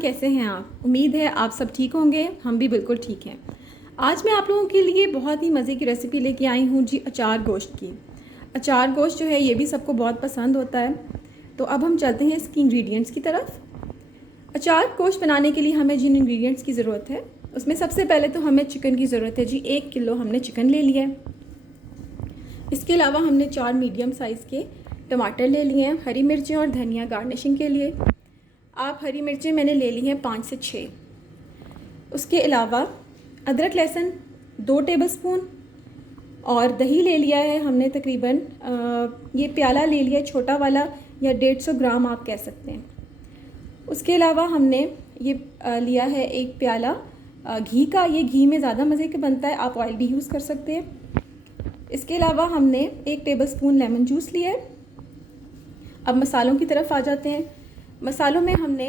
कैसे हैं आप? उम्मीद है आप सब ठीक होंगे। हम भी बिल्कुल ठीक हैं। आज मैं आप लोगों के लिए बहुत ही मज़े की रेसिपी लेके आई हूँ जी, अचार गोश्त की। अचार गोश्त जो है ये भी सबको बहुत पसंद होता है। तो अब हम चलते हैं इसकी इंग्रेडिएंट्स की तरफ। अचार गोश्त बनाने के लिए हमें जिन इंग्रेडिएंट्स की ज़रूरत है उसमें सबसे पहले तो हमें चिकन की ज़रूरत है जी। 1 किलो हमने चिकन ले लिया है। इसके अलावा हमने 4 मीडियम साइज़ के टमाटर ले लिए हैं, हरी मिर्चें और धनिया गार्निशिंग के लिए। आप हरी मिर्चें मैंने ले ली हैं 5 से 6। उसके अलावा अदरक लहसुन 2 टेबलस्पून और दही ले लिया है हमने तकरीबन ये प्याला ले लिया है, छोटा वाला, या 150 ग्राम आप कह सकते हैं। उसके अलावा हमने ये लिया है 1 प्याला घी का। ये घी में ज़्यादा मज़े का बनता है, आप ऑयल भी यूज़ कर सकते हैं। इसके अलावा हमने 1 टेबलस्पून लेमन जूस लिया है। अब मसालों की तरफ आ जाते हैं। मसालों में हमने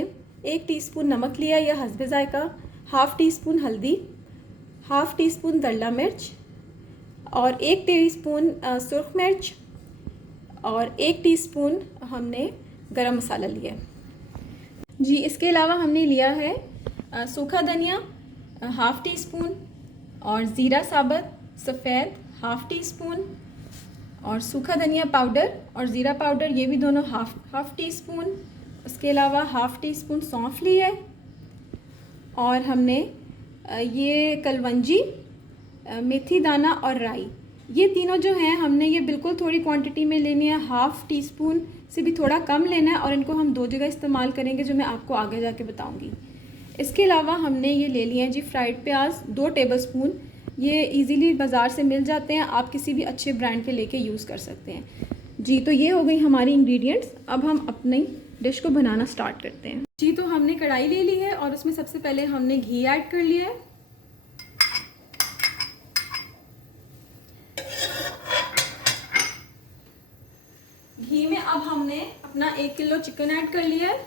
1 टीस्पून नमक लिया या हस्बे जायका, हाफ़ टी स्पून हल्दी, हाफ़ टी स्पून दल्ला मिर्च और 1 टीस्पून सुर्ख मिर्च और 1 टीस्पून हमने गरम मसाला लिया जी। इसके अलावा हमने लिया है सूखा धनिया हाफ़ टी स्पून और ज़ीरा साबुत सफ़ेद हाफ़ टी स्पून और सूखा धनिया पाउडर और ज़ीरा पाउडर ये भी दोनों हाफ़ टी स्पून। उसके अलावा हाफ़ टी स्पून सौंफ ली है और हमने ये कलवंजी, मेथी दाना और राई, ये तीनों जो हैं हमने ये बिल्कुल थोड़ी क्वांटिटी में लेनी है। हाफ़ टी स्पून से भी थोड़ा कम लेना है और इनको हम 2 जगह इस्तेमाल करेंगे जो मैं आपको आगे जाके बताऊंगी। इसके अलावा हमने ये ले लिए हैं जी फ्राइड प्याज 2 टेबलस्पून। ये इजीली बाज़ार से मिल जाते हैं, आप किसी भी अच्छे ब्रांड के लेके यूज़ कर सकते हैं जी। तो ये हो गई हमारी इंग्रेडिएंट्स। अब हम अपनी डिश को बनाना स्टार्ट करते हैं जी। तो हमने कढ़ाई ले ली है और उसमें सबसे पहले हमने घी ऐड कर लिया है। घी में अब हमने अपना 1 किलो चिकन ऐड कर लिया है।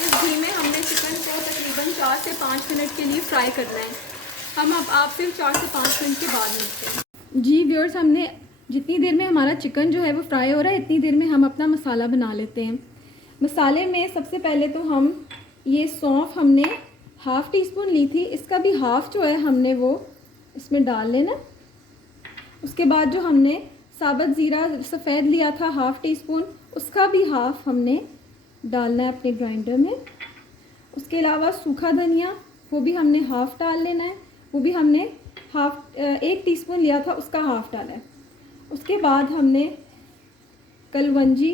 इस घी में हमने चिकन को तकरीबन 4 से 5 मिनट के लिए फ्राई करना है। हम अब आप फिर 4 से 5 मिनट के बाद मिलते हैं जी। व्यूअर्स, हमने जितनी देर में हमारा चिकन जो है वो फ्राई हो रहा है, इतनी देर में हम अपना मसाला बना लेते हैं। मसाले में सबसे पहले तो हम ये सौंफ हमने हाफ़ टी स्पून ली थी, इसका भी हाफ़ जो है हमने वो इसमें डाल लेना। उसके बाद जो हमने साबुत ज़ीरा सफ़ेद लिया था हाफ़ टी स्पून, उसका भी हाफ़ हमने डालना है अपने ग्राइंडर में। उसके अलावा सूखा धनिया वो भी हमने हाफ़ डाल लेना है, वो भी हमने 1 टीस्पून लिया था, उसका हाफ़ डाला है। उसके बाद हमने कलवंजी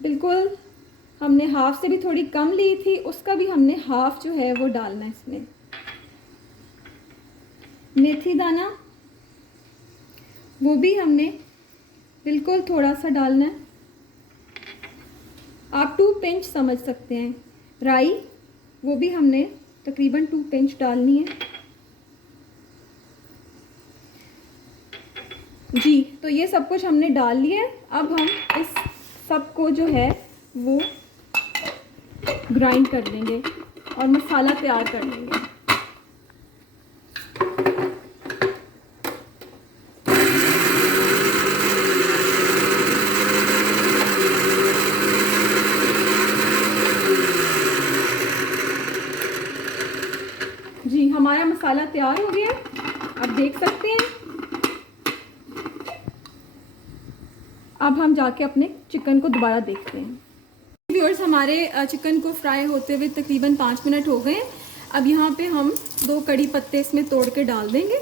बिल्कुल हमने हाफ़ से भी थोड़ी कम ली थी, उसका भी हमने हाफ़ जो है वो डालना है इसमें। मेथी दाना वो भी हमने बिल्कुल थोड़ा सा डालना है, आप 2 पिंच समझ सकते हैं। राई वो भी हमने तकरीबन 2 पिंच डालनी है जी। तो ये सब कुछ हमने डाल लिया है। अब हम इस सब को जो है वो ग्राइंड कर लेंगे और मसाला तैयार कर लेंगे जी। हमारा मसाला तैयार हो गया, आप देख सकते हैं। अब हम जाके अपने चिकन को दोबारा देखते हैं। व्यूअर्स, हमारे चिकन को फ्राई होते हुए तकरीबन 5 मिनट हो गए। अब यहाँ पे हम 2 कड़ी पत्ते इसमें तोड़ के डाल देंगे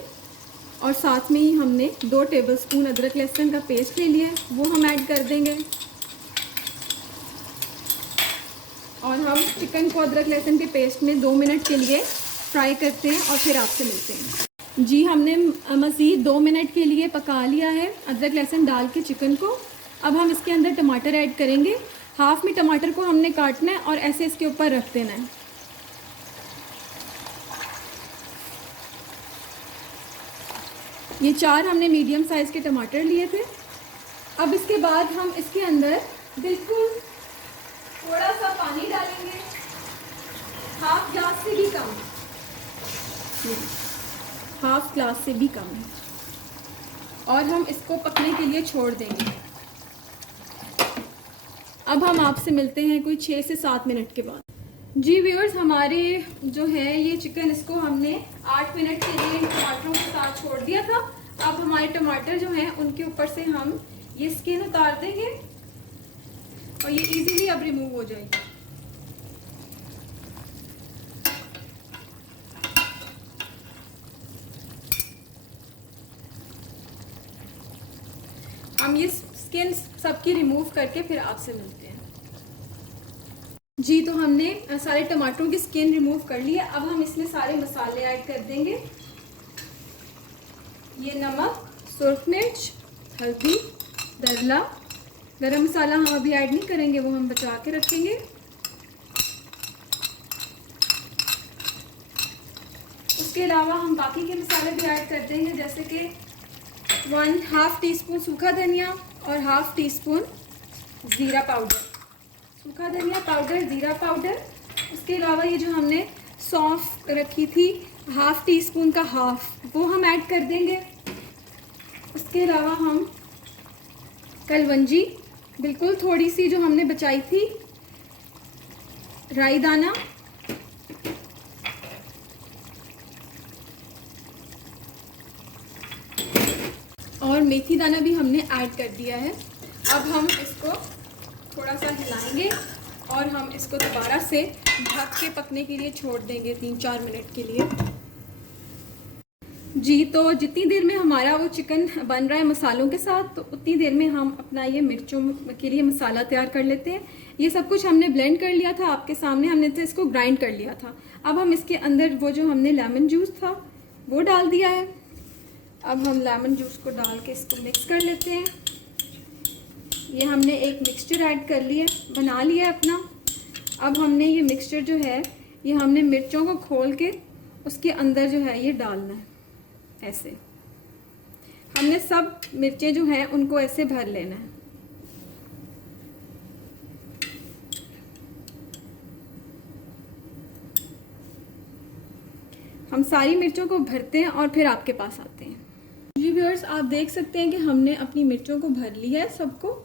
और साथ में ही हमने 2 टेबलस्पून अदरक लहसुन का पेस्ट ले लिया है, वो हम ऐड कर देंगे। और हम चिकन को अदरक लहसुन के पेस्ट में 2 मिनट के लिए फ्राई करते हैं और फिर आपसे मिलते हैं जी। हमने मज़ीद 2 मिनट के लिए पका लिया है अदरक लहसुन डाल के चिकन को। अब हम इसके अंदर टमाटर ऐड करेंगे। हाफ़ में टमाटर को हमने काटना है और ऐसे इसके ऊपर रख देना है। ये 4 हमने मीडियम साइज़ के टमाटर लिए थे। अब इसके बाद हम इसके अंदर बिल्कुल थोड़ा सा पानी डालेंगे, हाफ़ ग्लास से भी कम, हाफ़ ग्लास से भी कम है, और हम इसको पकने के लिए छोड़ देंगे। अब हम आपसे मिलते हैं कोई 6 से 7 मिनट के बाद। जी व्यूअर्स, हमारे जो है ये चिकन, इसको हमने 8 मिनट के लिए टमाटरों के साथ छोड़ दिया था। अब हमारे टमाटर जो हैं उनके ऊपर से हम ये स्किन उतार देंगे और ये इजीली अब रिमूव हो जाएगी। हम ये स्किन सबकी रिमूव करके फिर आपसे मिलते हैं। जी तो हमने सारे टमाटरों की स्किन रिमूव कर ली है। अब हम इसमें सारे मसाले ऐड कर देंगे। ये नमक, सुर्ख मिर्च, हल्दी, दरला, गरम मसाला हम अभी ऐड नहीं करेंगे, वो हम बचा के रखेंगे। उसके अलावा हम बाकी के मसाले भी ऐड कर देंगे, जैसे कि 1/2 टीस्पून सूखा धनिया और 1/2 टीस्पून ज़ीरा पाउडर। सूखा धनिया पाउडर, ज़ीरा पाउडर। उसके अलावा ये जो हमने सौंफ रखी थी 1/2 टीस्पून का हाफ, वो हम ऐड कर देंगे। उसके अलावा हम कलवंजी, बिल्कुल थोड़ी सी जो हमने बचाई थी, राई दाना, और मेथी दाना भी हमने ऐड कर दिया है। अब हम इसको थोड़ा सा हिलाएंगे और हम इसको दोबारा से ढक के पकने के लिए छोड़ देंगे 3-4 मिनट के लिए। जी तो जितनी देर में हमारा वो चिकन बन रहा है मसालों के साथ, तो उतनी देर में हम अपना ये मिर्चों के लिए मसाला तैयार कर लेते हैं। ये सब कुछ हमने ब्लेंड कर लिया था आपके सामने, हमने तो इसको ग्राइंड कर लिया था। अब हम इसके अंदर वो जो हमने लेमन जूस था वो डाल दिया है। अब हम लेमन जूस को डाल के इसको मिक्स कर लेते हैं। ये हमने एक मिक्सचर ऐड कर लिया, बना लिया है अपना। अब हमने ये मिक्सचर जो है ये हमने मिर्चों को खोल के उसके अंदर जो है ये डालना है। ऐसे हमने सब मिर्चें जो हैं उनको ऐसे भर लेना है। हम सारी मिर्चों को भरते हैं और फिर आपके पास आते हैं। जी व्यूअर्स, आप देख सकते हैं कि हमने अपनी मिर्चों को भर लिया है सबको।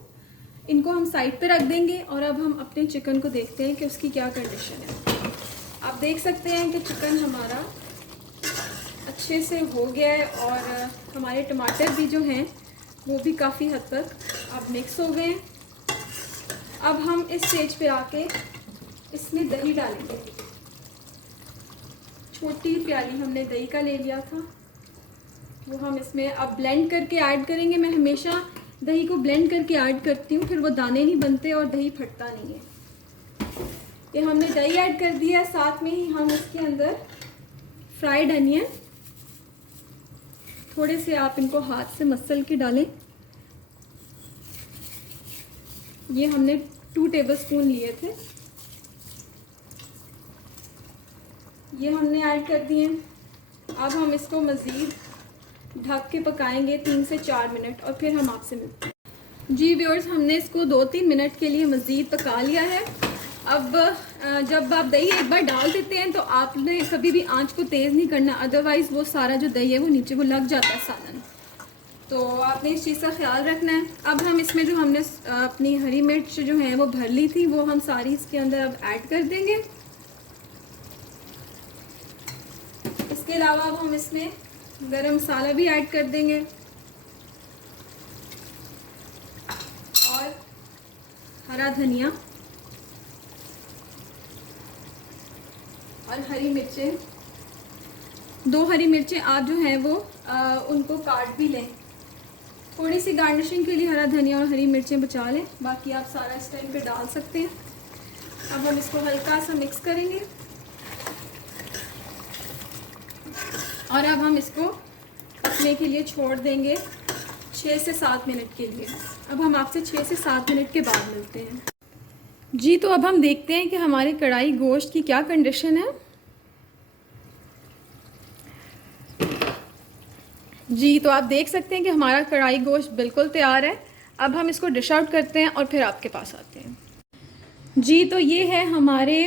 इनको हम साइड पे रख देंगे और अब हम अपने चिकन को देखते हैं कि उसकी क्या कंडीशन है। आप देख सकते हैं कि चिकन हमारा अच्छे से हो गया है और हमारे टमाटर भी जो हैं वो भी काफ़ी हद तक अब मिक्स हो गए हैं। अब हम इस स्टेज पे आके इसमें दही डालेंगे। छोटी प्याली हमने दही का ले लिया था, वो हम इसमें अब ब्लेंड करके ऐड करेंगे। मैं हमेशा दही को ब्लेंड करके ऐड करती हूँ, फिर वो दाने नहीं बनते और दही फटता नहीं है। ये हमने दही ऐड कर दिया है, साथ में ही हम इसके अंदर फ्राइड अनियन थोड़े से, आप इनको हाथ से मसल के डालें। ये हमने 2 टेबलस्पून लिए थे, ये हमने ऐड कर दिए। अब हम इसको मज़ीद ढक के पकाएंगे 3 से 4 मिनट और फिर हम आपसे मिलते हैं। जी व्यूअर्स, हमने इसको 2-3 मिनट के लिए मज़ीद पका लिया है। अब जब आप दही एक बार डाल देते हैं तो आपने कभी भी आंच को तेज़ नहीं करना, अदरवाइज़ वो सारा जो दही है वो नीचे को लग जाता है सालन। तो आपने इस चीज़ का ख्याल रखना है। अब हम इसमें जो हमने अपनी हरी मिर्च जो है वो भर ली थी, वो हम सारी इसके अंदर अब ऐड कर देंगे। इसके अलावा अब हम इसमें गरम मसाला भी ऐड कर देंगे और हरा धनिया और हरी मिर्चें, 2 हरी मिर्चें आप जो हैं वो उनको काट भी लें। थोड़ी सी गार्निशिंग के लिए हरा धनिया और हरी मिर्चें बचा लें, बाकी आप सारा इस टाइम पे डाल सकते हैं। अब हम इसको हल्का सा मिक्स करेंगे और अब हम इसको पकने के लिए छोड़ देंगे 6 से 7 मिनट के लिए। अब हम आपसे 6 से 7 मिनट के बाद मिलते हैं। जी तो अब हम देखते हैं कि हमारे कढ़ाई गोश्त की क्या कंडीशन है। जी तो आप देख सकते हैं कि हमारा कढ़ाई गोश्त बिल्कुल तैयार है। अब हम इसको डिश आउट करते हैं और फिर आपके पास आते हैं। जी तो ये है हमारे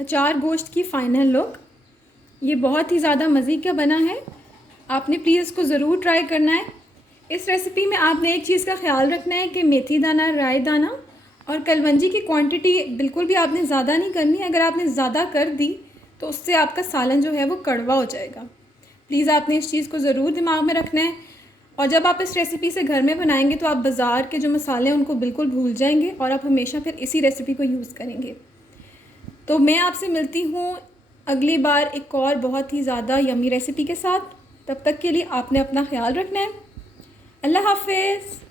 अचार गोश्त की फ़ाइनल लुक। ये बहुत ही ज़्यादा मज़े का बना है, आपने प्लीज़ इसको ज़रूर ट्राई करना है। इस रेसिपी में आपने एक चीज़ का ख्याल रखना है कि मेथी दाना, राई दाना और कलवंजी की क्वांटिटी बिल्कुल भी आपने ज़्यादा नहीं करनी। अगर आपने ज़्यादा कर दी तो उससे आपका सालन जो है वो कड़वा हो जाएगा। प्लीज़ आपने इस चीज़ को ज़रूर दिमाग में रखना है। और जब आप इस रेसिपी से घर में बनाएंगे तो आप बाज़ार के जो मसाले हैं उनको बिल्कुल भूल जाएंगे और आप हमेशा फिर इसी रेसिपी को यूज़ करेंगे। तो मैं आपसे मिलती हूँ अगली बार एक और बहुत ही ज़्यादा यमी रेसिपी के साथ। तब तक के लिए आपने अपना ख्याल रखना है। अल्लाह हाफ़िज़।